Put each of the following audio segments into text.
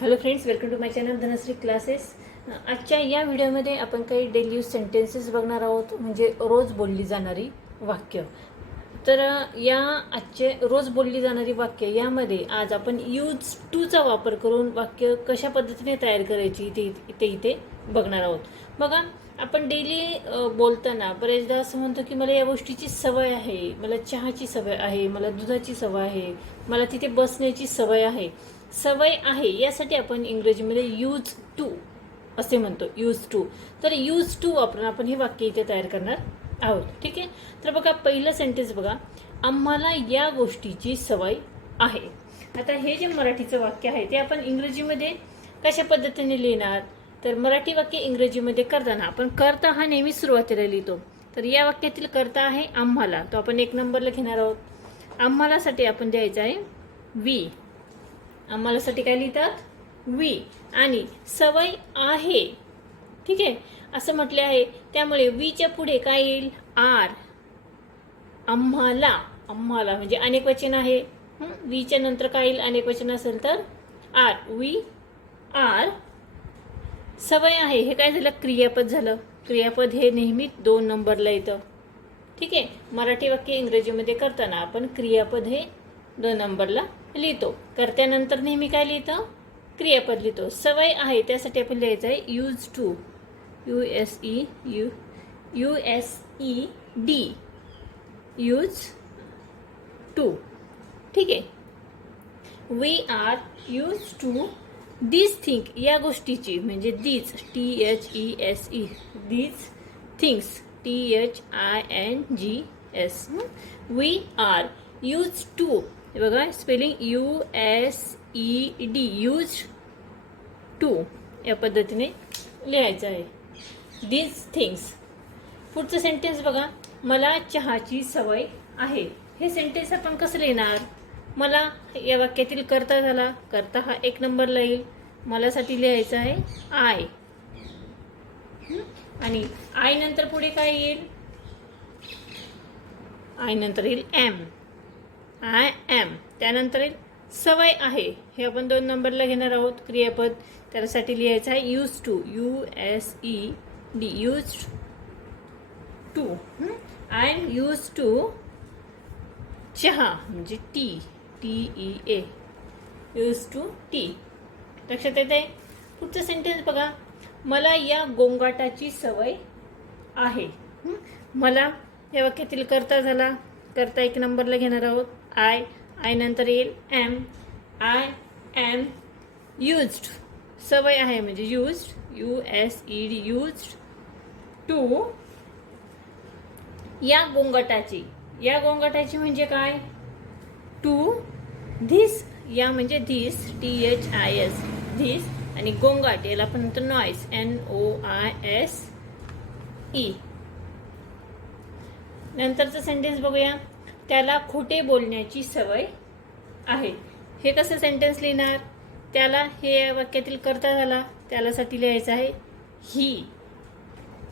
Hello friends welcome to my channel Dhanashree classes आजच्या या व्हिडिओमध्ये आपण काही डेली यूज सेंटेन्सेस बघणार आहोत म्हणजे रोज बोलली जाणारी वाक्य. तर या आजचे रोज बोलली जाणारी वाक्य यामध्ये आज आपण यूज टूचा वापर करून वाक्य कशा पद्धतीने तयार करायची ते ते इथे बघणार आहोत. बघा आपण डेली बोलताना बरेचदा असं म्हणतो की मला या गोष्टीची सवय आहे मला चहाची सवय आहे मला दुधाची सवय आहे मला तिथे बसण्याची सवय आहे. सवय आहे यासाठी आपण इंग्रजीमध्ये यूज टू असे म्हणतो यूज टू तर यूज टू वापरून आपण हे वाक्य इथे तयार करणार आहोत ठीक आहे? तर बघा पहिलं सेंटेन्स बघा. आम्हाला या गोष्टीची सवय आहे. आता हे जे मराठीचं वाक्य आहे ते आपण इंग्रजीमध्ये कशा पद्धतीने लिहिणार? तर मराठी वाक्य इंग्रजीमध्ये करताना आपण करता हा नेहमी सुरुवातीला लिहितो. तर या वाक्यातील करता आहे आम्हाला. तो आपण एक नंबरला घेणार आहोत. आम्हालासाठी आपण द्यायचं आहे वी. आम्हालासाठी काय लिहितात? वी. आणि सवय आहे. ठीक आहे? असं म्हटले आहे. त्यामुळे वीच्या पुढे काय येईल? आर. आम्हाला. आम्हाला म्हणजे अनेक वचन आहे. वीच्या नंतर काय येईल? अनेक वचन असेल तर आर. वी. आर. सवय आहे. हे काय झालं? क्रियापद झालं. क्रियापद हे नेहमी दोन नंबरला येतं. ठीक आहे? मराठी वाक्य इंग्रजीमध्ये करताना आपण क्रियापद हे दोन नंबरला लिहितो. कर्त्यानंतर नेहमी काय लिहितं? क्रियापद लिहितो. सवय आहे त्यासाठी आपण लिहायचं आहे use to U S E U S E D use to to ठीक आहे? We are use to these think या गोष्टीची म्हणजे these T H E S E these things T H I N G S we are use to बघा spelling U S E D use to या पद्धतीने लिहायचं आहे. These things पुढचं sentence बघा मला चहाची सवय आहे. हे सेंटेन्स आपण कसं लिहिणार? मला या वाक्यातील करता झाला. करता हा एक नंबरला येईल. मलासाठी लिहायचं आहे आय आणि आय नंतर पुढे काय येईल? आय नंतर येईल एम आय ॲम त्यानंतर येईल सवय आहे. हे आपण दोन नंबरला घेणार आहोत क्रियापद. त्यासाठी लिहायचं आहे use to U S E D use to. I am use to चहा म्हणजे tea T E A. Use to tea. लक्षात येत आहे पुढचं सेंटेन्स बघा. मला या गोंगाटाची सवय आहे. मला या वाक्यातील करता झाला. करता एक नंबरला घेणार आहोत. आय आय नंतर येईल एम आय एम युज्ड सवय आहे म्हणजे used U S E D used to या गोंगटाची. या गोंगटाची म्हणजे काय? टू धिस या म्हणजे this T H I S this आणि गोंगाट याला आपण म्हणतो noise N O I S E नंतरचं सेंटेन्स बघूया. त्याला खोटे बोलण्याची सवय आहे. हे कसं सेंटेन्स लिहिणार? त्याला हे या वाक्यातील करता झाला. त्यालासाठी लिहायचं आहे. ही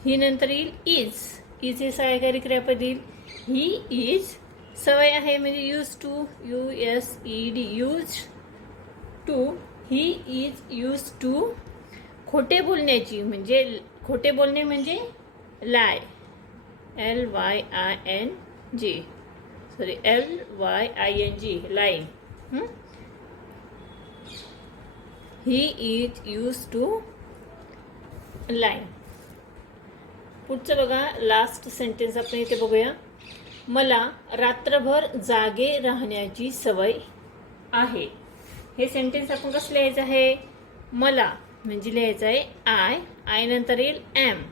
ही नंतर येईल इज इज हे सहाय्यकारी क्रियापद येईल. ही इज सवय आहे म्हणजे use to U S E D use to he is use to खोटे बोलण्याची म्हणजे खोटे बोलणे म्हणजे lie L Y I N G sorry L Y I N G line he is use to line पुढचं बघा लास्ट सेंटेन्स आपण इथे बघूया. मला रात्रभर जागे राहण्याची सवय आहे. हे सेंटेन्स आपण कसं लिहायचं आहे? मला म्हणजे लिहायचं आहे आय आय नंतर येईल एम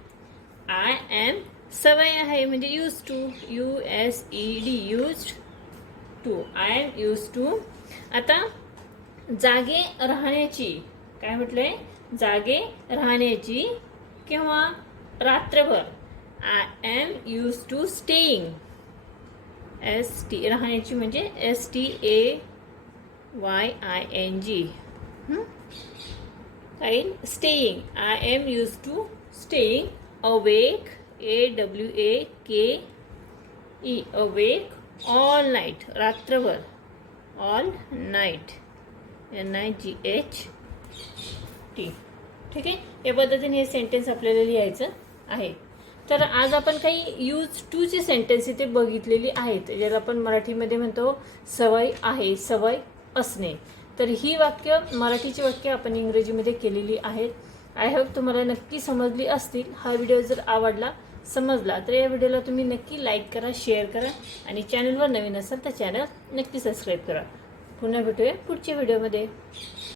आय एम सवय आहे म्हणजे use to U S E D use to I am use to आता जागे राहण्याची काय म्हटलंय? जागे राहण्याची किंवा रात्रभर I am use to staying S T राहण्याची म्हणजे S T A Y I N G काय? Staying I am use to staying awake A W A K E awake all night रात्रभर all night N I G H T ठीक आहे? या पद्धतीने हे sentence आपल्याला लिहायचं आहे. तर आज आपण काही यूज टूचे सेंटेन्स इथे बघितलेली आहेत ज्याला आपण मराठीमध्ये म्हणतो सवय आहे सवय असणे. तर ही वाक्य मराठीची वाक्य आपण इंग्रजीमध्ये केलेली आहेत आय होप तुम्हाला नक्की समजली असतील. हा व्हिडिओ जर आवडला समजला. तर या व्हिडिओला तुम्ही नक्की लाईक करा शेअर करा आणि चॅनलवर नवीन असाल तर चॅनल नक्की सबस्क्राईब करा. पुन्हा भेटूया पुढच्या व्हिडिओमध्ये